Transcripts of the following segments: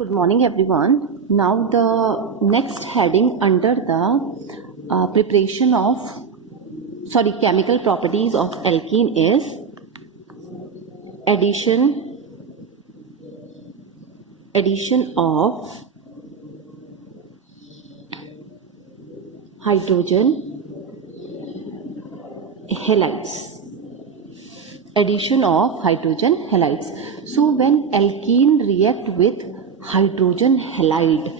Good morning everyone. Now the next heading under the chemical properties of alkene is addition of hydrogen halides. Addition of hydrogen halides. So when alkene react with hydrogen halide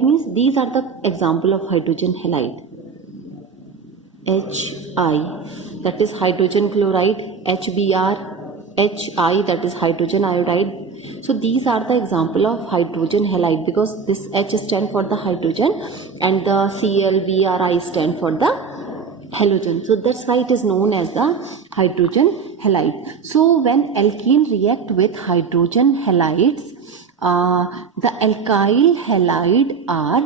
means these are the example of hydrogen halide. Hi, that is hydrogen chloride, HBr, Hi, that is hydrogen iodide. So these are the example of hydrogen halide because this H stand for the hydrogen and the Cl, Bri stand for the halogen. So that's why it is known as the hydrogen halide. So when alkene react with hydrogen halides, the alkyl halide are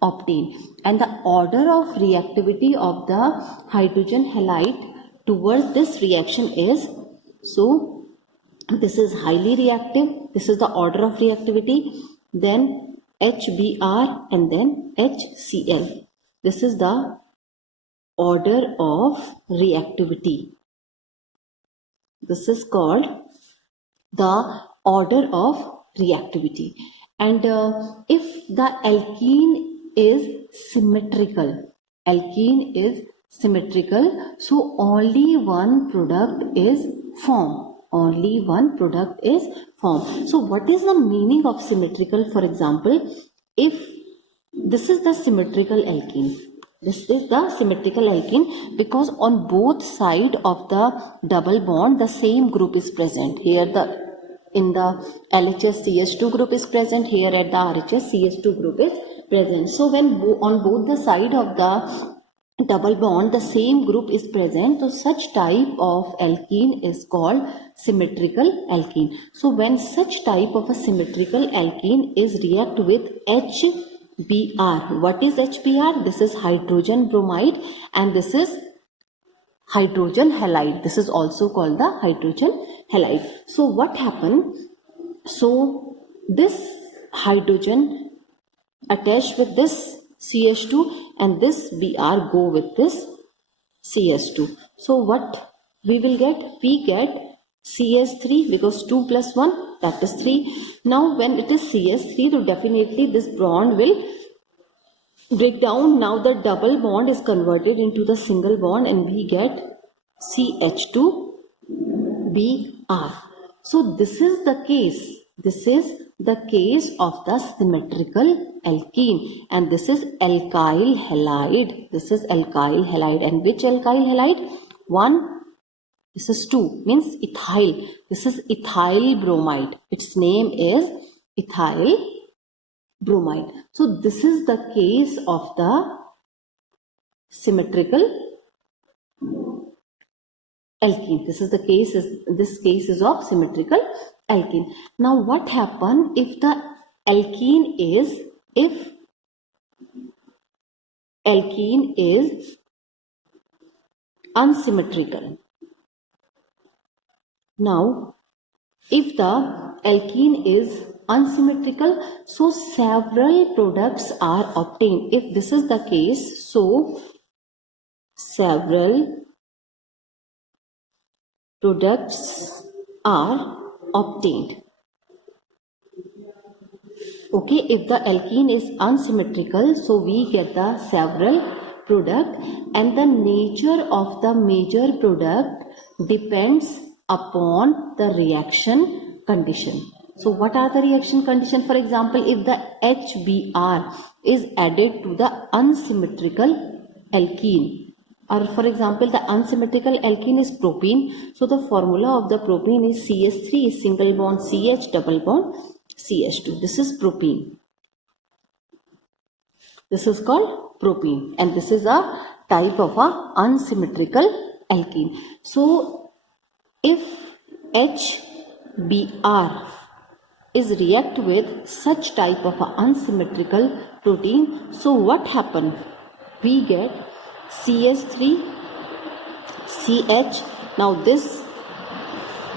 obtained. And the order of reactivity of the hydrogen halide towards this reaction is, so this is highly reactive, this is the order of reactivity, then HBr and then HCl. This is the order of reactivity. This is called the order of reactivity. And if the alkene is symmetrical, so only one product is formed. So what is the meaning of symmetrical? For example, if this is the symmetrical alkene, because on both sides of the double bond the same group is present. Here in the LHS CH2 group is present, here at the RHS CH2 group is present. So when on both the side of the double bond the same group is present, so such type of alkene is called symmetrical alkene. So when such type of a symmetrical alkene is react with HBr. What is HBr? This is hydrogen bromide and this is hydrogen halide. This is also called the hydrogen halide. So what happened? So this hydrogen attached with this CH2 and this Br go with this CH2. So what we will get? We get CH3 because 2 plus 1 that is 3. Now when it is CH3, so definitely this bond will break down. Now the double bond is converted into the single bond and we get CH2 Br. So this is the case. This is the case of the symmetrical alkene and this is alkyl halide. And which alkyl halide? 1. This is 2 means ethyl. This is ethyl bromide. Its name is ethyl bromide. So this is the case of the symmetrical alkene. This case is of symmetrical alkene. Now what happen if the alkene is unsymmetrical? Now if the alkene is unsymmetrical, so several products are obtained. If this is the case, so several products are obtained. Okay, if the alkene is unsymmetrical, so we get the several product and the nature of the major product depends upon the reaction condition. So what are the reaction condition? For example, if the HBr is added to the unsymmetrical alkene, or for example the unsymmetrical alkene is propene, so the formula of the propene is CH3 is single bond CH double bond CH2. This is propene. This is called propene and this is a type of a unsymmetrical alkene. So if HBr is react with such type of a unsymmetrical protein, so what happen? We get CH3 CH. Now this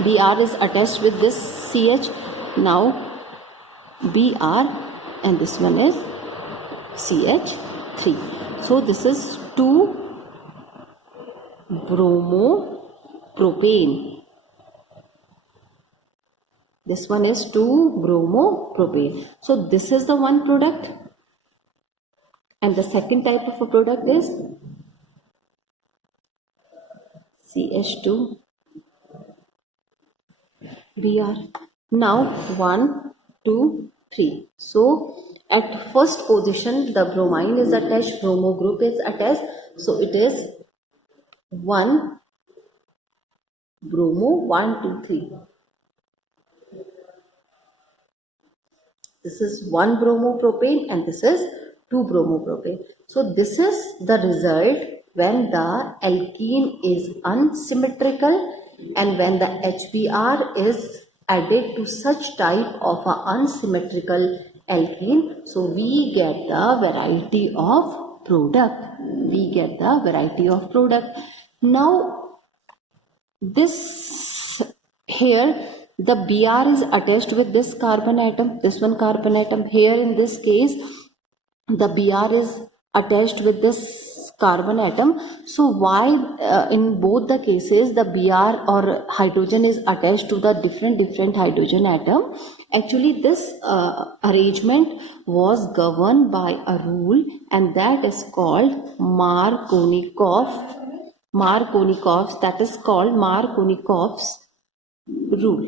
Br is attached with this CH. Now Br and this one is CH3. So this is 2-bromopropane. This one is 2-bromopropane. So this is the one product, and the second type of a product is CH2 Br. Now 1, 2, 3. So at first position the bromine is attached, bromo group is attached. So it is 1 bromo, 1, 2, 3. This is 1 bromopropane and this is 2 bromopropane. So this is the result when the alkene is unsymmetrical and when the HBr is added to such type of a unsymmetrical alkene. So we get the variety of product. We get the variety of product. Now this here the Br is attached with this carbon atom, this one carbon atom. Here in this case the Br is attached with this carbon atom. So why in both the cases the Br or hydrogen is attached to the different hydrogen atom? Actually this arrangement was governed by a rule, and that is called Markovnikov's, that is called Markovnikov's rule.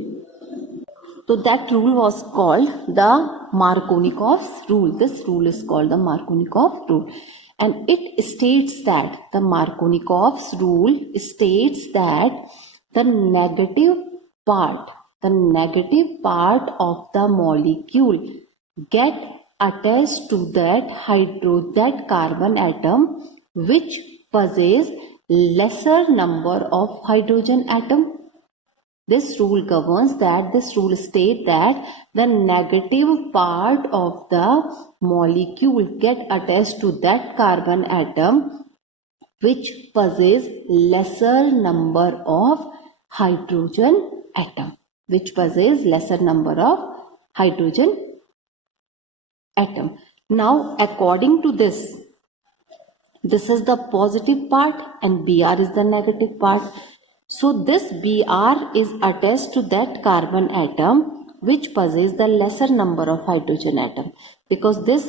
So that rule was called the Markovnikov's rule. This rule is called the Markovnikov rule. And it states that the Markovnikov's rule states that the negative part of the molecule get attached to that carbon atom which possess lesser number of hydrogen atom. This rule governs that, this rule states that the negative part of the molecule get attached to that carbon atom which possess lesser number of hydrogen atom. Now according to this is the positive part and Br is the negative part. So this Br is attached to that carbon atom which possess the lesser number of hydrogen atom, because this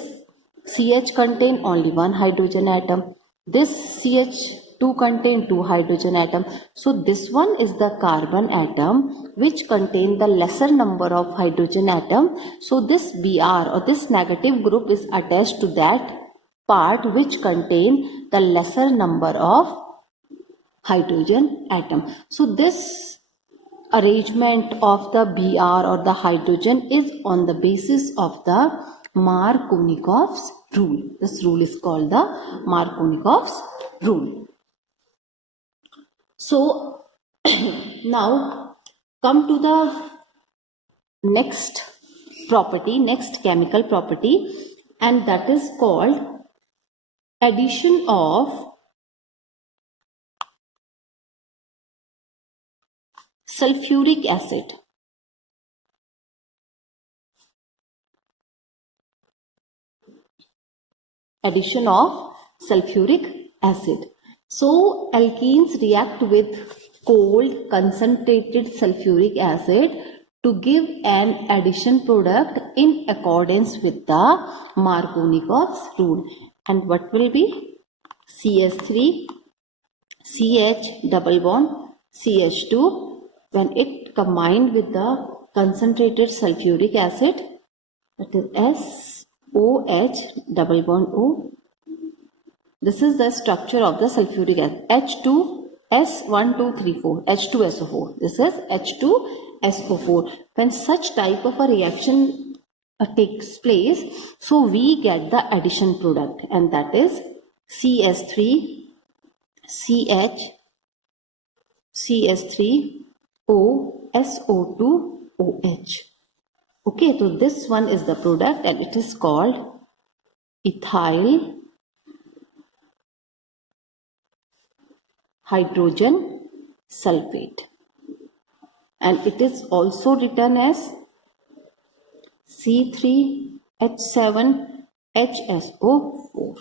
CH contain only one hydrogen atom, this CH2 contain two hydrogen atom. So this one is the carbon atom which contain the lesser number of hydrogen atom. So this Br or this negative group is attached to that part which contain the lesser number of hydrogen atom. So this arrangement of the Br or the hydrogen is on the basis of the Markovnikov's rule. This rule is called the Markovnikov's rule. So now come to the next property, next chemical property, and that is called addition of sulfuric acid. Addition of sulfuric acid. So alkenes react with cold concentrated sulfuric acid to give an addition product in accordance with the Markovnikov's rule. And what will be? CH3, CH double bond, CH2. When it combined with the concentrated sulfuric acid, that is SOH double bond O. This is the structure of the sulfuric acid. H2S1234, H2SO4. This is H2SO4. When such type of a reaction takes place, so we get the addition product, and that is CS3, CH, CS3, O, SO2, OH. Okay, so this one is the product and it is called ethyl hydrogen sulfate. and it is also written as C3H7HSO4.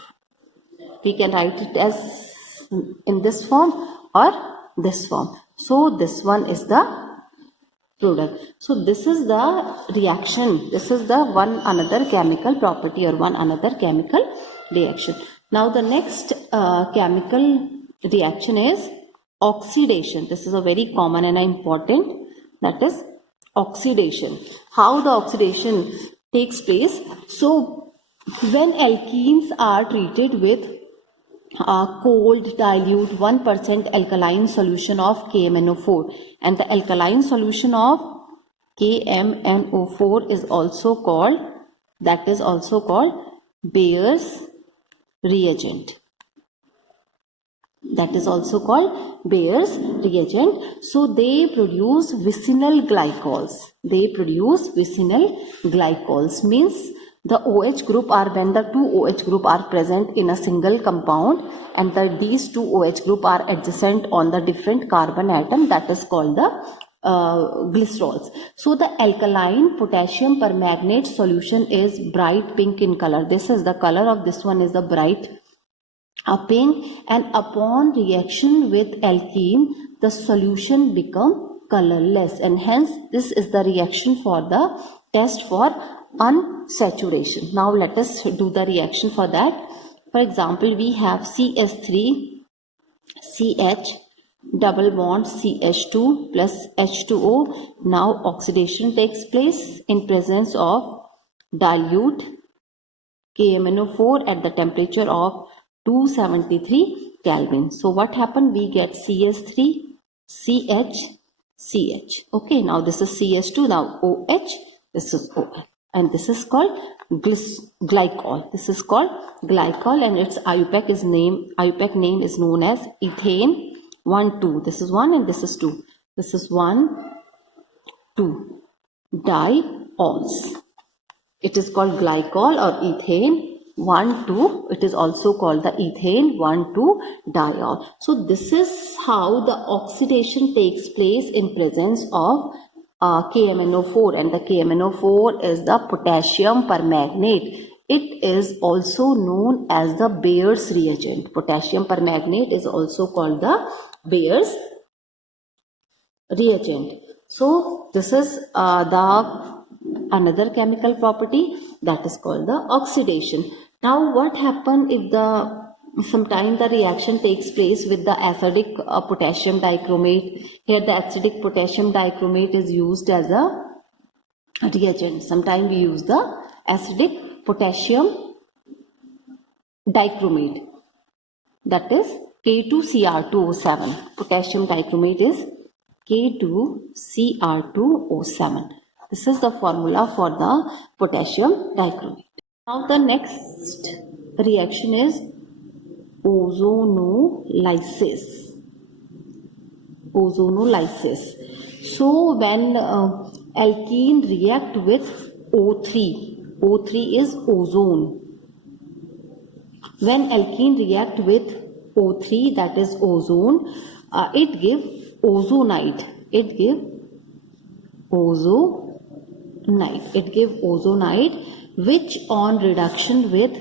We can write it as in this form or this form. So this one is the product. So this is the reaction. This is the one another chemical property or one another chemical reaction. Now the next chemical reaction is oxidation. This is a very common and important, that is oxidation. How the oxidation takes place? So when alkenes are treated with a cold dilute 1% alkaline solution of KMNO4, and the alkaline solution of KMNO4 is also called, that is also called Bayer's reagent. That is also called Bayer's reagent. So they produce vicinal glycols. They produce vicinal glycols means the OH group are when the two OH group are present in a single compound and these two OH group are adjacent on the different carbon atom, that is called the glycerols. So the alkaline potassium permanganate solution is bright pink in color. This is the color of this one is the bright pink, and upon reaction with alkene the solution become colorless, and hence this is the reaction for the test for unsaturation. Now let us do the reaction for that. For example, we have CH3CH double bond CH2 plus H2O. Now oxidation takes place in presence of dilute KMNO4 at the temperature of 273 Kelvin. So what happened? We get CH3CH. Okay, now this is CH2, now OH, this is OL, and this is called glycol. This is called glycol, and its IUPAC name is known as ethane 1,2. This is 1 and this is 2. This is 1, 2 diols. It is called glycol or ethane 1,2. It is also called the ethane 1,2 diol. So this is how the oxidation takes place in presence of KMNO4, and the KMNO4 is the potassium permanganate. It is also known as the Bayer's reagent. Potassium permanganate is also called the Bayer's reagent. So this is the another chemical property, that is called the oxidation. Now what happens if sometime the reaction takes place with the acidic potassium dichromate? Here the acidic potassium dichromate is used as a reagent. Sometimes we use the acidic potassium dichromate, that is K2Cr2O7. Potassium dichromate is K2Cr2O7. This is the formula for the potassium dichromate. Now the next reaction is ozonolysis. Ozonolysis. So when alkene react with O3, O3 is ozone. When alkene react with O3, that is ozone, it give ozonide. It give ozonide, which on reduction with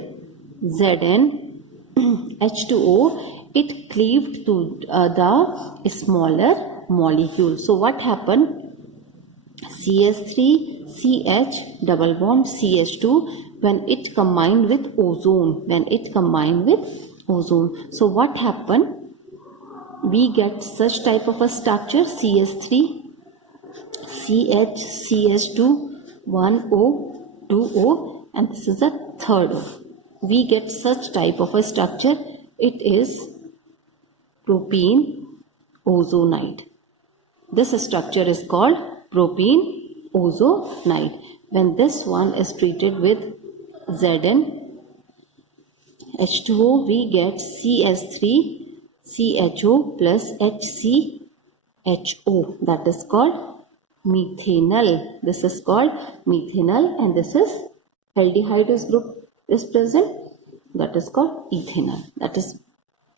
ZnH2O, it cleaved to the smaller molecule. So what happened? CH3CH double bond CH2 when it combined with ozone. So what happened? We get such type of a structure, CH3 CH CH2 1O 2O, and this is the third O. We get such type of a structure. It is propene ozonide. This structure is called propene ozonide. When this one is treated with ZnH2O, we get CH3CHO plus HCHO. That is called methanol. This is called methanol, and this is aldehyde group is present, that is called ethanol. That is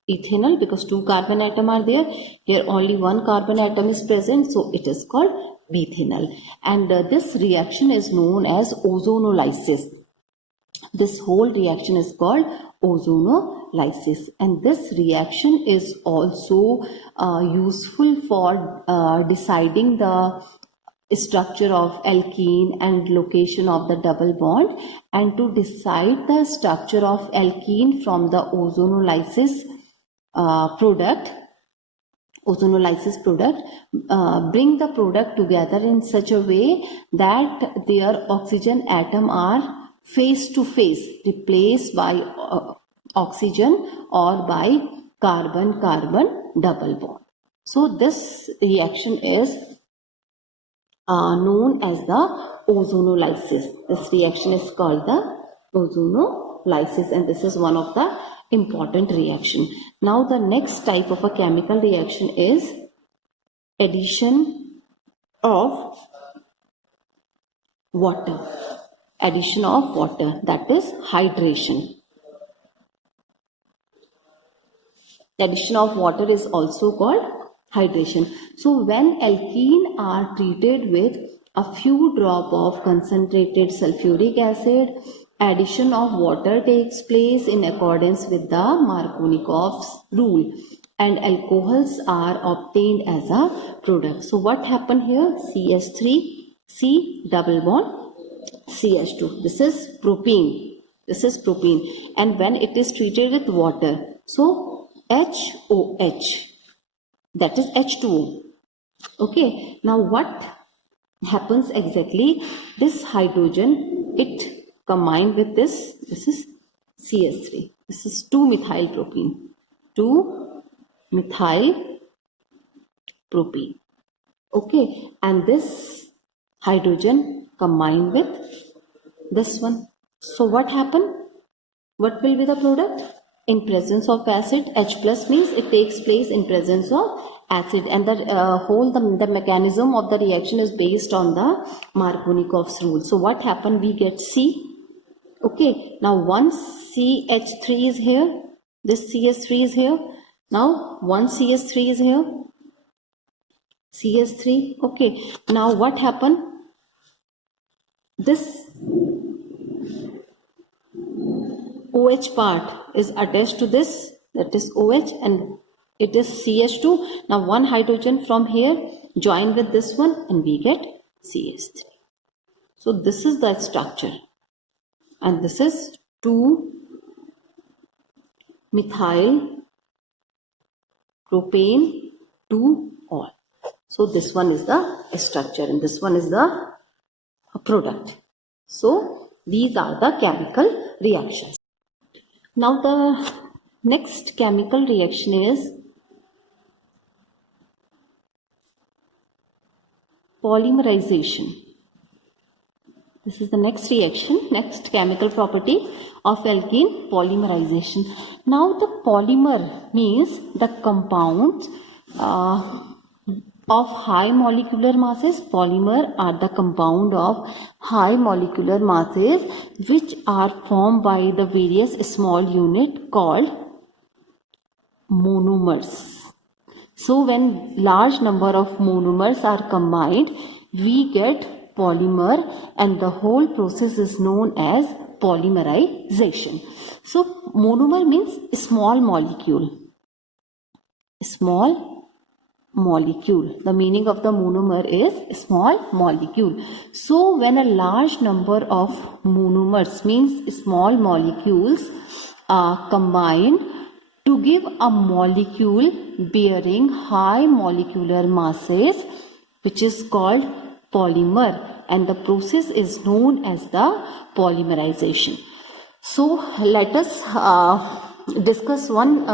ethanol because two carbon atom are there. Here only one carbon atom is present, so it is called methanol, and this reaction is known as ozonolysis. This whole reaction is called ozonolysis, and this reaction is also useful for deciding the structure of alkene and location of the double bond, and to decide the structure of alkene from the ozonolysis product, bring the product together in such a way that their oxygen atom are face to face, replaced by oxygen or by carbon-carbon double bond. So this reaction is known as the ozonolysis. This reaction is called the ozonolysis, and this is one of the important reaction. Now the next type of a chemical reaction is addition of water. Addition of water, that is hydration. Addition of water is also called hydration. So when alkene are treated with a few drop of concentrated sulfuric acid, addition of water takes place in accordance with the Markovnikov's rule, and alcohols are obtained as a product. So what happened here? CH3, C double bond, CH2. This is propene. This is propene. And when it is treated with water, so HOH, that is H2O. Okay. Now what happens exactly? This hydrogen, it combined with this is CH3. This is 2-methyl propene. 2-methyl propene. Okay. And this hydrogen combined with this one. So what happened? What will be the product? In presence of acid, H plus means it takes place in presence of acid, and the mechanism of the reaction is based on the Markovnikov's rule. So what happened? We get C. Okay. Now one CH3 is here. This CH3 is here. Now one CH3 is here. CH3. Okay. Now what happened? This OH part is attached to this, that is OH, and it is CH2. Now one hydrogen from here join with this one and we get CH3. So this is the structure, and this is 2-methyl propane 2-ol. So this one is the structure and this one is the product. So these are the chemical reactions. Now the next chemical reaction is polymerization. This is the next reaction, next chemical property of alkene, polymerization. Now the polymer means the compounds of high molecular masses. Polymer are the compound of high molecular masses which are formed by the various small unit called monomers. So when large number of monomers are combined, we get polymer, and the whole process is known as polymerization. So monomer means small molecule. Small molecule. The meaning of the monomer is small molecule. So when a large number of monomers means small molecules are combined to give a molecule bearing high molecular masses, which is called polymer, and the process is known as the polymerization. So let us discuss one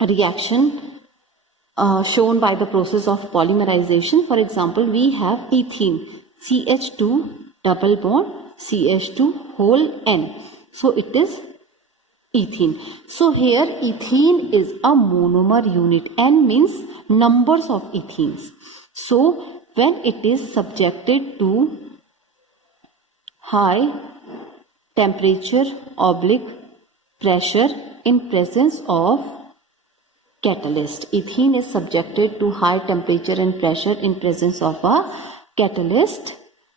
reaction shown by the process of polymerization. For example, we have ethene, CH2 double bond CH2 whole N. So it is ethene. So here ethene is a monomer unit. N means numbers of ethenes. So when it is subjected to high temperature / pressure in presence of catalyst. Ethene is subjected to high temperature and pressure in presence of a catalyst.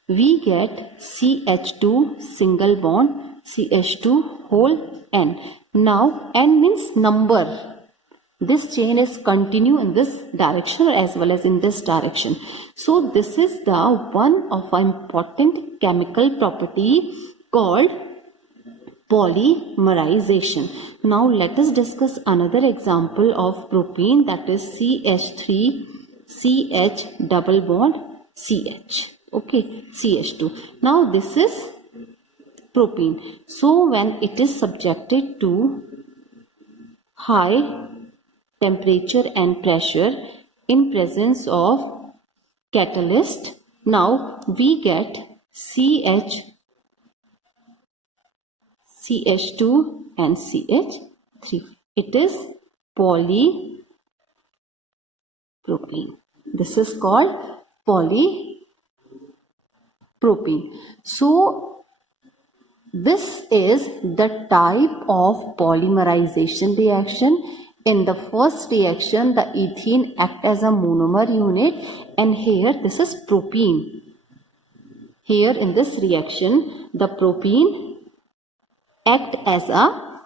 We get CH2 single bond, CH2 whole N. Now N means number. This chain is continue in this direction as well as in this direction. So this is the one of an important chemical property called polymerization. Now let us discuss another example of propene, that is CH3 CH double bond CH. Okay, CH2. Now this is propene. So when it is subjected to high temperature and pressure in presence of catalyst, now we get CH2 and CH3. It is polypropene. This is called polypropene. So this is the type of polymerization reaction. In the first reaction, the ethene acts as a monomer unit, and here this is propene. Here in this reaction, the propene act as a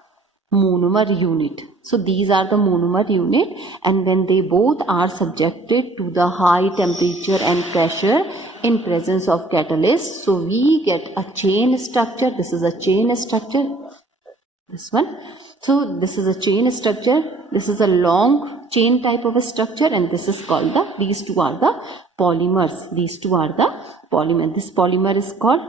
monomer unit. So these are the monomer unit, and when they both are subjected to the high temperature and pressure in presence of catalyst, so we get a chain structure. This is a chain structure, this one. So this is a chain structure, this is a long chain type of a structure, and this is called these two are the polymers. These two are the polymer. This polymer is called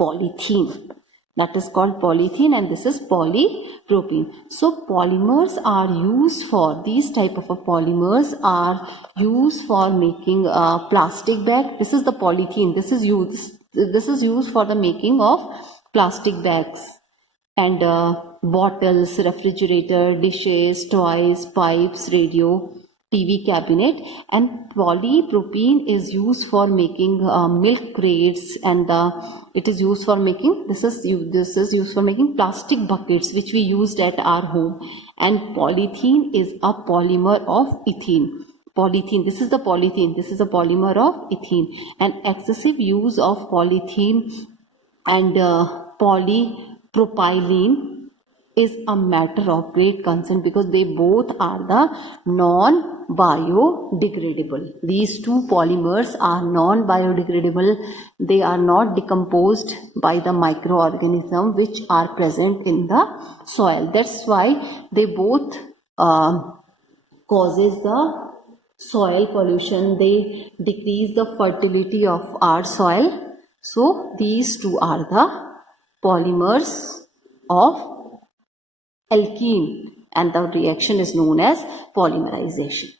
polythene. That is called polythene, and this is polypropene. So polymers are used for, these type of polymers are used for making a plastic bag. This is the polythene. This is used for the making of plastic bags and bottles, refrigerator, dishes, toys, pipes, radio, TV cabinet. And polypropene is used for making milk crates, and it is used for making, this is used for making plastic buckets which we used at our home. And polythene is a polymer of ethene. Polythene, this is the polythene, this is a polymer of ethene. And excessive use of polythene and polypropylene is a matter of great concern, because they both are the non-biodegradable. These two polymers are non-biodegradable. They are not decomposed by the microorganisms which are present in the soil. That's why they both causes the soil pollution. They decrease the fertility of our soil. So these two are the polymers of alkene, and the reaction is known as polymerization.